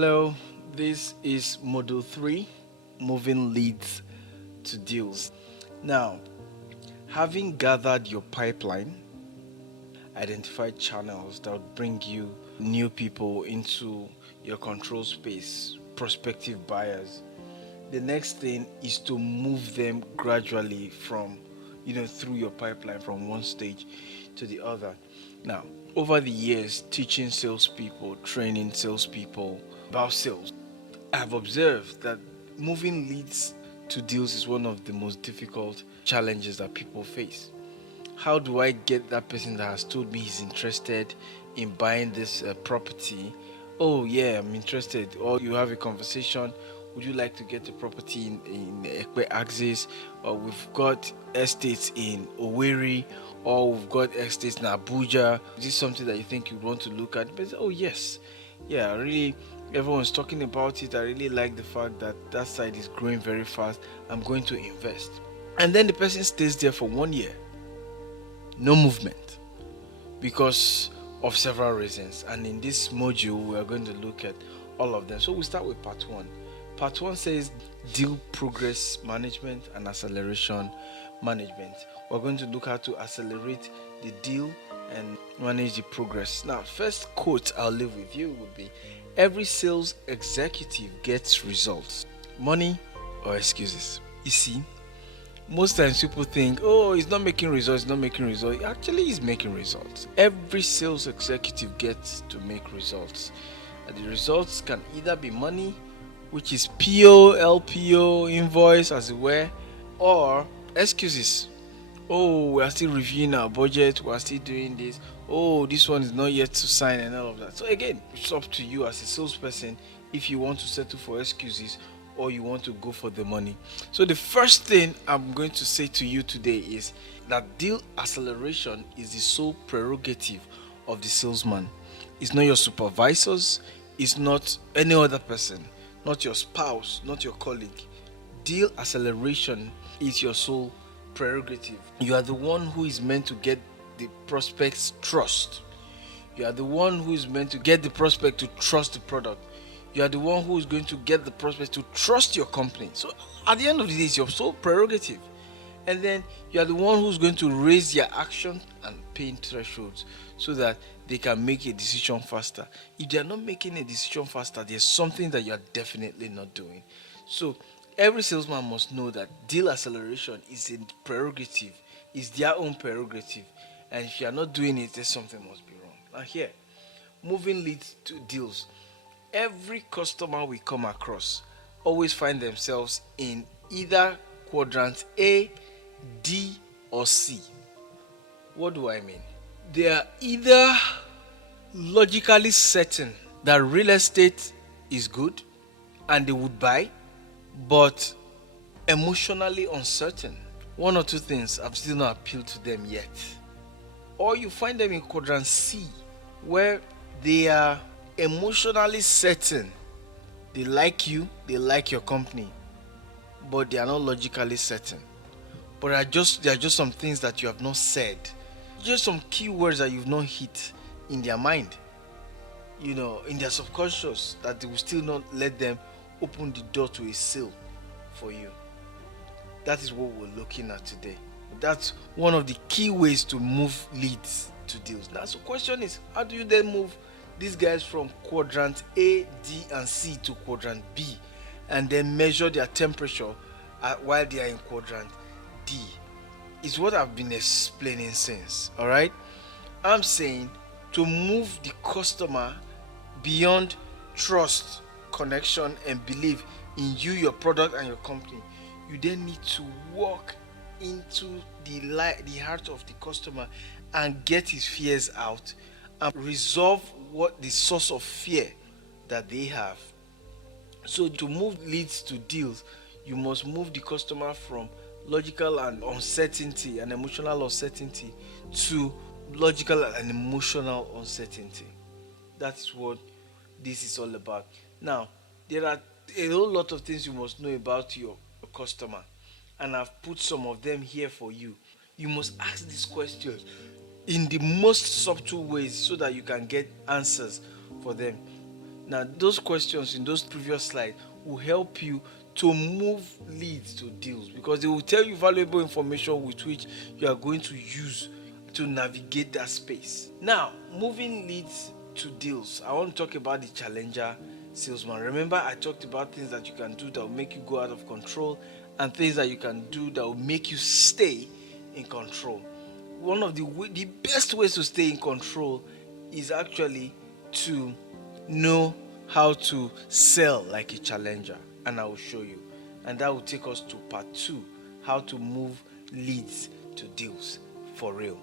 Hello, this is Module 3, Moving Leads to Deals. Now, having gathered your pipeline, identified channels that would bring you new people into your control space, prospective buyers, the next thing is to move them gradually through your pipeline from one stage to the other. Now, over the years, teaching salespeople, training salespeople about sales, I've observed that moving leads to deals is one of the most difficult challenges that people face. How do I get that person that has told me he's interested in buying this property? Oh, yeah, I'm interested. Or you have a conversation. Would you like to get a property in Ekpe Axis? Or we've got estates in Owerri, or we've got estates in Abuja. Is this something that you think you'd want to look at? But oh, yes. Yeah, really, everyone's talking about it. I really like the fact that that side is growing very fast. I'm going to invest. And then the person stays there for 1 year. No movement because of several reasons, and in this module we are going to look at all of them. So we start with part 1. Part 1 says deal progress management and acceleration management. We're going to look how to accelerate the deal and manage the progress. Now, first quote I'll leave with you would be, every sales executive gets results, money or excuses. You see, most times people think, oh, he's not making results, Actually, he's making results. Every sales executive gets to make results. And the results can either be money, which is PO, LPO, invoice as it were, or excuses. Oh, we are still reviewing our budget, we are still doing this. Oh, this one is not yet to sign and all of that. So again, it's up to you as a salesperson if you want to settle for excuses or you want to go for the money. So the first thing I'm going to say to you today is that deal acceleration is the sole prerogative of the salesman. It's not your supervisors, it's not any other person, not your spouse, not your colleague. Deal acceleration is your sole prerogative. You are the one who is meant to get the prospect's trust. You are the one who is meant to get the prospect to trust the product. You are the one who is going to get the prospect to trust your company. So at the end of the day, it's your sole prerogative. And then you are the one who's going to raise their action and pain thresholds so that they can make a decision faster. If they are not making a decision faster, there's something that you are definitely not doing. So every salesman must know that deal acceleration is a prerogative, is their own prerogative. And if you are not doing it, then something must be wrong. Now here, moving leads to deals. Every customer we come across always find themselves in either quadrant A, D, or C. What do I mean? They are either logically certain that real estate is good and they would buy, but emotionally uncertain. One or two things have still not appealed to them yet. Or you find them in quadrant C, where they are emotionally certain they like you, they like your company, but they are not logically certain. But there are just some things that you have not said, just some keywords that you've not hit in their mind, in their subconscious, that they will still not let them open the door to a sale for you. That is what we're looking at today. That's one of the key ways to move leads to deals. Now, so the question is, how do you then move these guys from quadrant A, D, and C to quadrant B, and then measure their temperature while they are in quadrant D? Is what I've been explaining since. All right, I'm saying to move the customer beyond trust, connection, and belief in you, your product, and your company, you then need to walk into the heart of the customer and get his fears out and resolve what the source of fear that they have. So to move leads to deals, you must move the customer from logical and uncertainty and emotional uncertainty to logical and emotional uncertainty. That's what this is all about. Now, there are a whole lot of things you must know about your customer, and I've put some of them here for you. You must ask these questions in the most subtle ways so that you can get answers for them. Now, those questions in those previous slides will help you to move leads to deals, because they will tell you valuable information with which you are going to use to navigate that space. Now, moving leads to deals, I want to talk about the challenger salesman. Remember, I talked about things that you can do that will make you go out of control and things that you can do that will make you stay in control. One of the best ways to stay in control is actually to know how to sell like a challenger, and I will show you. And that will take us to part 2, how to move leads to deals for real.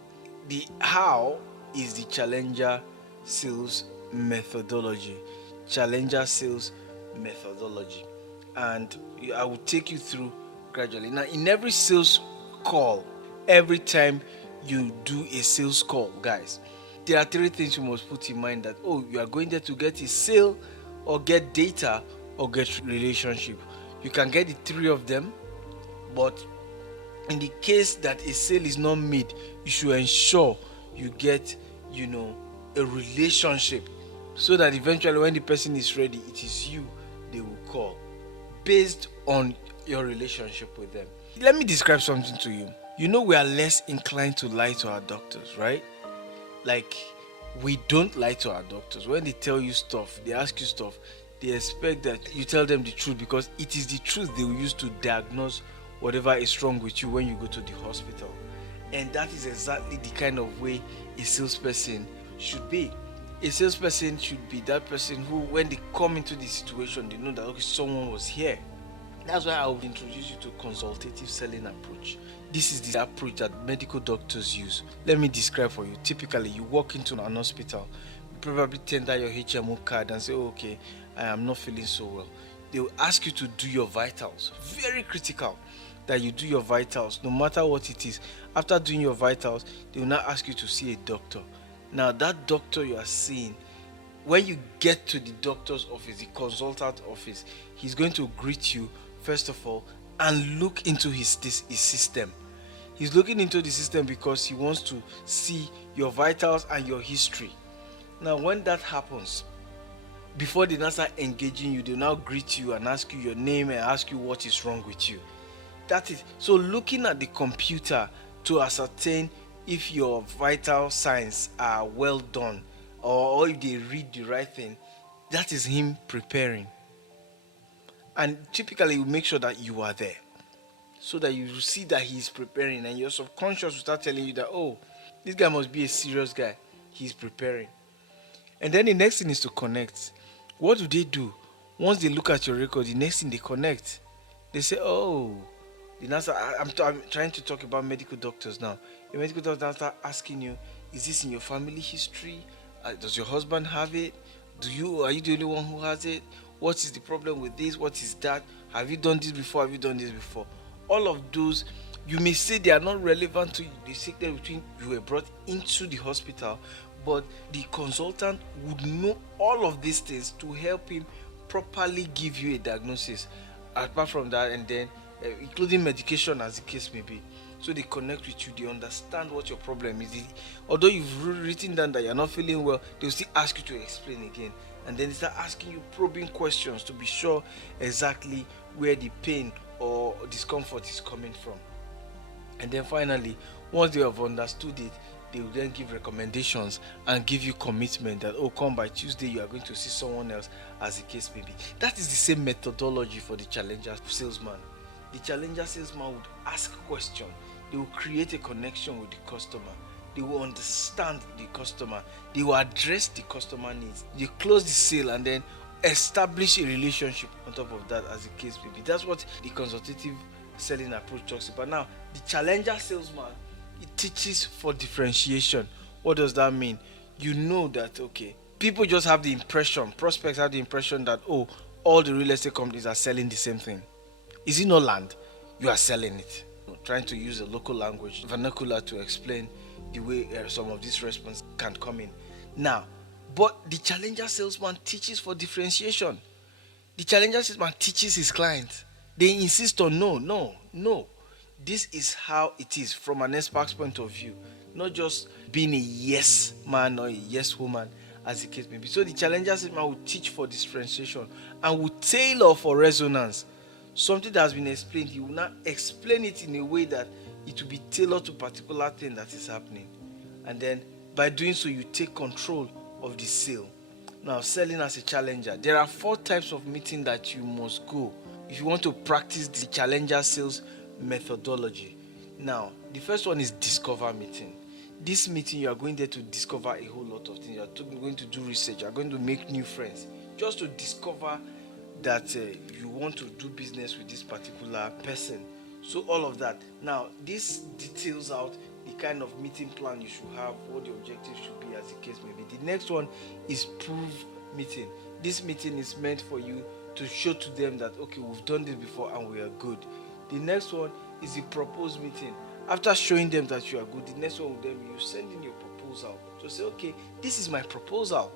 The how is the challenger sales methodology. Challenger sales methodology. And I will take you through gradually. Now, in every sales call, every time you do a sales call, guys, there are 3 things you must put in mind: that you are going there to get a sale, or get data, or get relationship. You can get the 3 of them, but in the case that a sale is not made, you should ensure you get a relationship, so that eventually when the person is ready, it is you they will call based on your relationship with them. Let me describe something to you. We are less inclined to lie to our doctors, right? Like, we don't lie to our doctors. When they tell you stuff, they ask you stuff, they expect that you tell them the truth, because it is the truth they will use to diagnose whatever is wrong with you when you go to the hospital. And that is exactly the kind of way a salesperson should be. A salesperson should be that person who, when they come into the situation, they know that someone was here. That's why I will introduce you to consultative selling approach. This is the approach that medical doctors use. Let me describe for you. Typically, you walk into an hospital, you probably tender your HMO card and say, okay, I am not feeling so well. They will ask you to do your vitals. Very critical that you do your vitals, no matter what it is. After doing your vitals, they will now ask you to see a doctor. Now, that doctor you are seeing, when you get to the doctor's office, the consultant office, he's going to greet you first of all and look into his system. He's looking into the system because he wants to see your vitals and your history. Now, when that happens, before they now start engaging you, they'll now greet you and ask you your name and ask you what is wrong with you. That is so, looking at the computer to ascertain if your vital signs are well done, or if they read the right thing, that is him preparing. And typically, you make sure that you are there, so that you see that he's preparing, and your subconscious will start telling you that, this guy must be a serious guy. He's preparing. And then the next thing is to connect. What do? Once they look at your record, the next thing they connect. They say, I'm trying to talk about medical doctors now. A medical doctor start asking you, is this in your family history? Does your husband have it? Are you the only one who has it? What is the problem with this? What is that? Have you done this before? Have you done this before? All of those, you may say they are not relevant to the sickness between you were brought into the hospital, but the consultant would know all of these things to help him properly give you a diagnosis. Apart from that, and then including medication as the case may be. So they connect with you, they understand what your problem is. Although you've written down that you're not feeling well, they'll still ask you to explain again. And then they start asking you probing questions to be sure exactly where the pain or discomfort is coming from. And then finally, once they have understood it, they will then give recommendations and give you commitment that, come by Tuesday you are going to see someone else, as the case may be. That is the same methodology for the challenger salesman. The challenger salesman would ask questions. They will create a connection with the customer. They will understand the customer. They will address the customer needs. They close the sale and then establish a relationship on top of that, as the case may be. That's what the consultative selling approach talks about. Now, the challenger salesman, it teaches for differentiation. What does that mean? You know that, people just have the impression, prospects have the impression that, all the real estate companies are selling the same thing. Is it not land? You are selling it. Trying to use a local language, vernacular, to explain the way some of these responses can come in. Now, but the challenger salesman teaches for differentiation. The challenger salesman teaches his clients. They insist on no. This is how it is from an expert's point of view. Not just being a yes man or a yes woman as the case may be. So the challenger salesman will teach for differentiation and will tailor for resonance. Something that has been explained, he will now explain it in a way that it will be tailored to a particular thing that is happening. And then by doing so, you take control of the sale. Now, selling as a challenger. There are 4 types of meeting that you must go if you want to practice the challenger sales methodology. Now, the first one is discover meeting. This meeting, you are going there to discover a whole lot of things. You are going to do research. You are going to make new friends, just to discover that you want to do business with this particular person. So all of that. Now, this details out the kind of meeting plan you should have, what the objective should be, as the case may be. The next one is prove meeting. This meeting is meant for you to show to them that, okay, we've done this before and we are good. The next one is the propose meeting. After showing them that you are good, the next one with them, you send in your proposal. So say, okay, this is my proposal.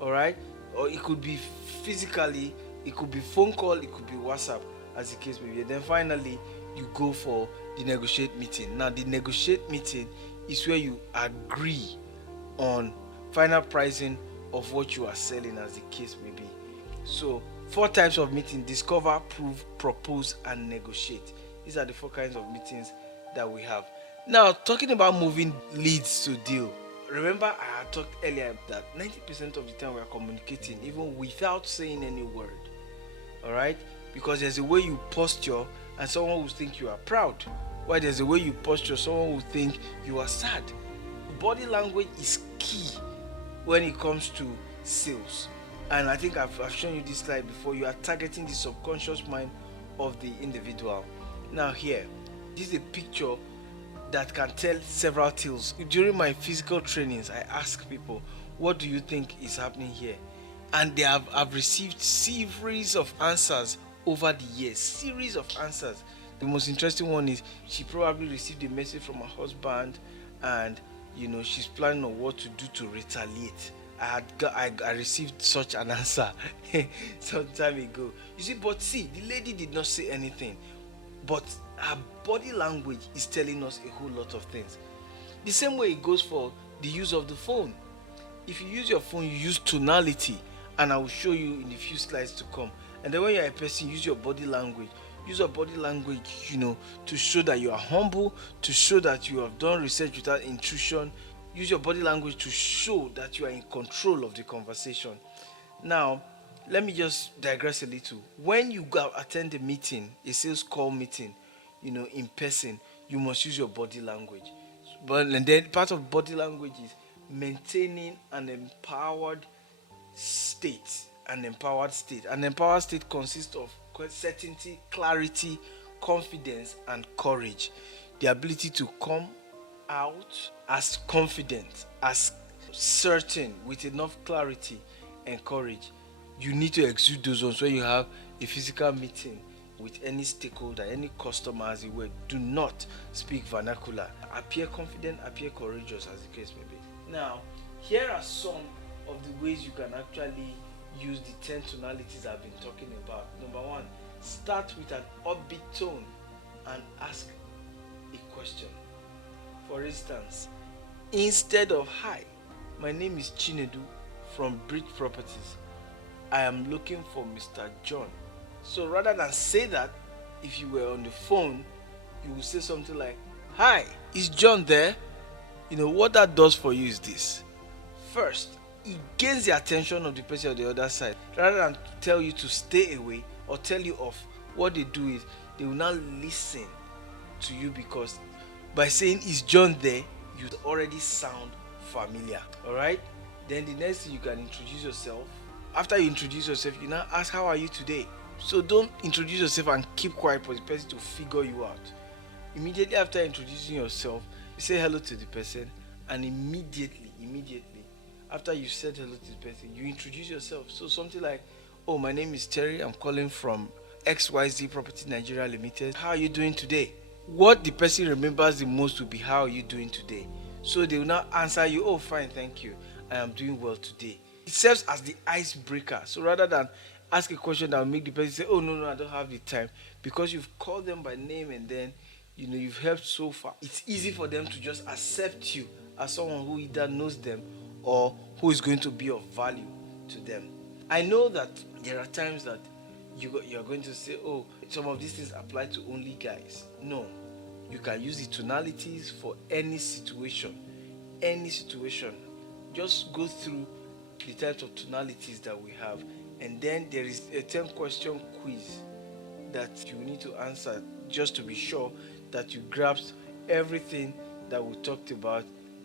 All right? Or it could be physically, it could be phone call, it could be WhatsApp, as the case may be. And then finally, you go for the negotiate meeting. Now, the negotiate meeting is where you agree on final pricing of what you are selling, as the case may be. So 4 types of meeting: discover, prove, propose, and negotiate. These are the 4 kinds of meetings that we have. Now, talking about moving leads to deal. Remember, I had talked earlier that 90% of the time we are communicating even without saying any word. All right? Because there's a way you posture and someone will think you are proud. While there's a way you posture, someone will think you are sad. Body language is key when it comes to sales. And I think I've shown you this slide before. You are targeting the subconscious mind of the individual. Now here, this is a picture that can tell several tales. During my physical trainings, I ask people, what do you think is happening here? And I've received series of answers over the years. Series of answers. The most interesting one is she probably received a message from her husband, and she's planning on what to do to retaliate. I received such an answer some time ago. You see, but see, the lady did not say anything, but her body language is telling us a whole lot of things. The same way it goes for the use of the phone. If you use your phone, you use tonality, and I will show you in a few slides to come. And then when you're a person, use your body language. Use your body language, to show that you are humble, to show that you have done research without intrusion. Use your body language to show that you are in control of the conversation. Now, let me just digress a little. When you go attend a meeting, a sales call meeting, in person, you must use your body language. And then part of body language is maintaining an empowered state. An empowered state consists of certainty, clarity, confidence, and courage. The ability to come out as confident, as certain, with enough clarity and courage. You need to exude those ones when you have a physical meeting with any stakeholder, any customer, as it were. Do not speak vernacular. Appear confident, appear courageous, as the case may be. Now, here are some of the ways you can actually use the 10 tonalities I've been talking about. Number 1, start with an upbeat tone and ask a question. For instance, instead of, "Hi, my name is Chinedu from Bridge Properties. I am looking for Mr. John." So rather than say that, if you were on the phone, you would say something like, "Hi, is John there?" What that does for you is this. First, it gains the attention of the person on the other side. Rather than tell you to stay away or tell you off, what they do is they will now listen to you, because by saying, "Is John there?" you already sound familiar. Alright? Then the next thing, you can introduce yourself. After you introduce yourself, you now ask, "How are you today?" So don't introduce yourself and keep quiet for the person to figure you out. Immediately after introducing yourself, you say hello to the person, and immediately after you said hello to the person, you introduce yourself. So something like, "Oh, my name is Terry. I'm calling from XYZ Property Nigeria Limited. How are you doing today?" What the person remembers the most will be, "How are you doing today?" So they will now answer you, "Oh, fine, thank you. I am doing well today." It serves as the icebreaker. So rather than ask a question that will make the person say, "Oh, no, I don't have the time," because you've called them by name and then you've helped so far, it's easy for them to just accept you as someone who either knows them or who is going to be of value to them. I know that there are times that you're going to say, oh, some of these things apply to only guys. No, you can use the tonalities for any situation. Any situation. Just go through the types of tonalities that we have, and then there is a 10 question quiz that you need to answer just to be sure that you grasped everything that we talked about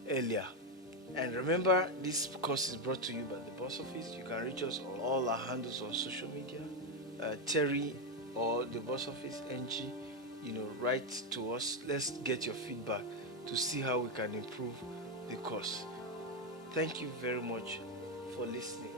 earlier. And remember, this course is brought to you by the boss office. You can reach us on all our handles on social media, Terry or the boss office NG. Write to us. Let's get your feedback to see how we can improve the course. Thank you very much for listening.